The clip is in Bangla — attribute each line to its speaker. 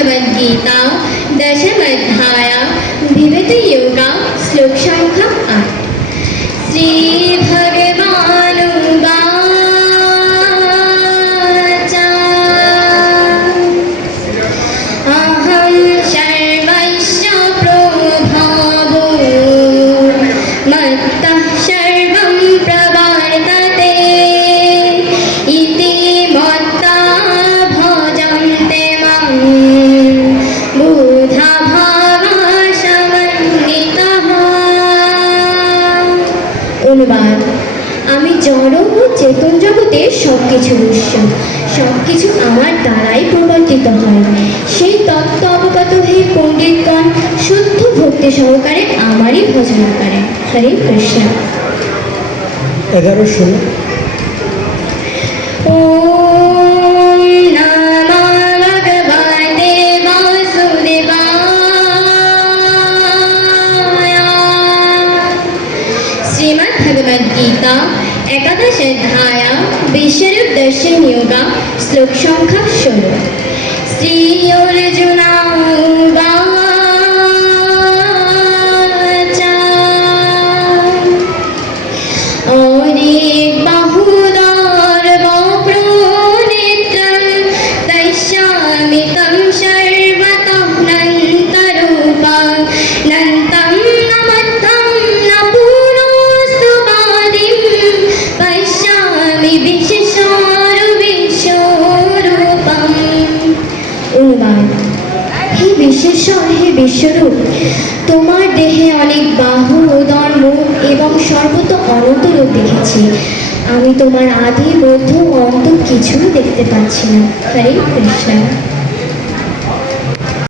Speaker 1: ഭഗവത്ഗീത ദശമധ്യായ വിവിധ യോഗ আমি জড় ও চেতন জগতে সব কিছুর উৎস সব কিছু আমার দ্বারাই প্রবর্তিত হয়। সেই তত্ত্ব অবগত হয়ে পণ্ডিতগণ শুদ্ধ ভক্তি সহকারে আমারই ভজন করেন। হরে কৃষ্ণ। এগারোশো श्रीमद्भगवद्गीता एकादश अध्याय विश्वरूप दर्शन योगा श्लोक संख्या षोलो श्री বিশ্বেশ্বর হে বিশ্বরূপ। তোমার দেহে অনেক বাহু, উদর, মুখ এবং সর্বত অনন্ত দেখেছি। আমি তোমার আদি মধ্য অন্ত কিছুই দেখতে পাচ্ছি না। হরে কৃষ্ণ।